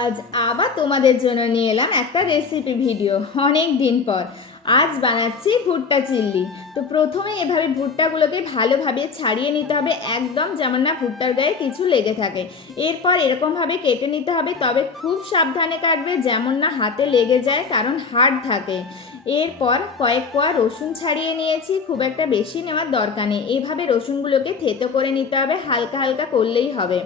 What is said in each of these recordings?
আজ আবার তোমাদের জন্য নিয়ে এলাম একটা রেসিপি ভিডিও অনেক দিন পর। আজ বানাচ্ছি ভুট্টা চিল্লি। তো প্রথমে এভাবে ভুট্টাগুলোকে ভালোভাবে ছাড়িয়ে নিতে হবে, একদম যেমন না ভুট্টার গায়ে কিছু লেগে থাকে। এরপর এরকমভাবে কেটে নিতে হবে, তবে খুব সাবধানে কাটবে যেমন না হাতে লেগে যায়, কারণ হাড় থাকে। এরপর কয়েক কোয়া রসুন ছাড়িয়ে নিয়েছি, খুব একটা বেশি নেওয়ার দরকার নেই। এইভাবে রসুনগুলোকে থেতো করে নিতে হবে, হালকা হালকা করলেই হবে।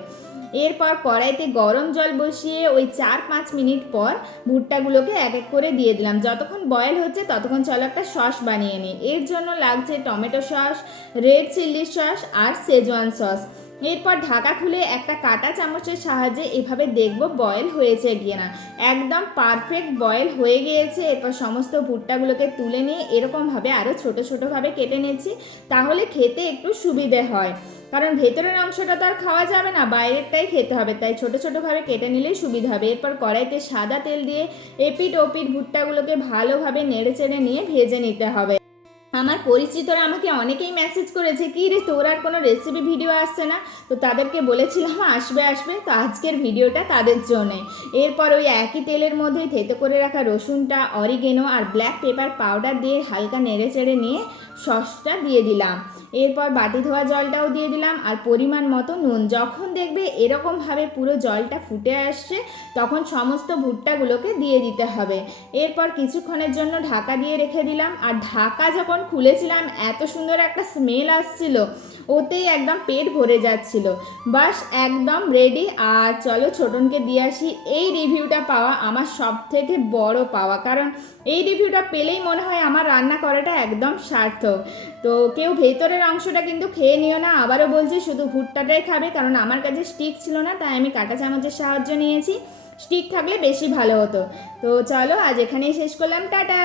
এরপর কড়াইতে গরম জল বসিয়ে ওই 4-5 মিনিট পর ভুট্টাগুলোকে এক এক করে দিয়ে দিলাম। যতক্ষণ বয়েল হচ্ছে ততক্ষণ চলো একটা সস বানিয়ে নিই। এর জন্য লাগছে tomato sauce, red chilli sauce আর শেজওয়ান সস। এরপর ঢাকা খুলে একটা কাঁটা চামচের সাহায্যে এভাবে দেখব বয়েল হয়েছে গিয়ে না। একদম পারফেক্ট বয়েল হয়ে গিয়েছে। এরপর সমস্ত ভুট্টাগুলোকে তুলে নিয়ে এরকমভাবে আরও ছোটো ছোটোভাবে কেটে নিচ্ছি, তাহলে খেতে একটু সুবিধে হয়। কারণ ভেতরের অংশটা তো আর খাওয়া যাবে না, বাইরেরটাই খেতে হবে, তাই ছোটো ছোটোভাবে কেটে নিলেই সুবিধা হবে। এরপর কড়াইতে সাদা তেল দিয়ে এপিট ওপিট ভুট্টাগুলোকে ভালোভাবে নেড়ে চেড়ে নিয়ে ভেজে নিতে হবে। আমার পরিচিতরা আমাকে অনেকেই মেসেজ করেছে, কি রে তোর আর কোনো রেসিপি ভিডিও আসছে না। তো তাদেরকে বলেছিলাম আসবে আসবে, তো আজকের ভিডিওটা তাদের জন্যে। এরপর ওই একই তেলের মধ্যেই থেতো করে রাখা রসুনটা, অরিগেনো আর ব্ল্যাক পেপার পাউডার দিয়ে হালকা নেড়ে চেড়ে নিয়ে সসটা দিয়ে দিলাম। এরপর বাটি ধোয়া জলটাও দিয়ে দিলাম আর পরিমাণ মতো নুন। যখন দেখবে এরকমভাবে পুরো জলটা ফুটে আসছে, তখন সমস্ত ভুট্টাগুলোকে দিয়ে দিতে হবে। এরপর কিছুক্ষণের জন্য ঢাকা দিয়ে রেখে দিলাম। আর ঢাকা যখন খুলেছিলাম এত সুন্দর একটা স্মেল আসছিল, ওতেই একদম পেট ভরে যাচ্ছিল। বাস একদম রেডি। আর চলো ছোটনকে দিয়ে আসি। এই রিভিউটা পাওয়া আমার সব থেকে বড় পাওয়া, কারণ এই রিভিউটা পেলেই মনে হয় আমার রান্না করাটা একদম সার্থক। তো কেউ ভেতরের অংশটা কিন্তু খেয়ে নিও না, আবারও বলছি, শুধু ভুট্টাটাই খাবে, কারণ আমার কাছে স্টিক ছিল না, তাই আমি কাঁটা চামচের সাহায্য নিয়েছি। স্টিক থাকলে বেশি ভালো হতো। তো চলো আজ এখানেই শেষ করলাম, টাটা।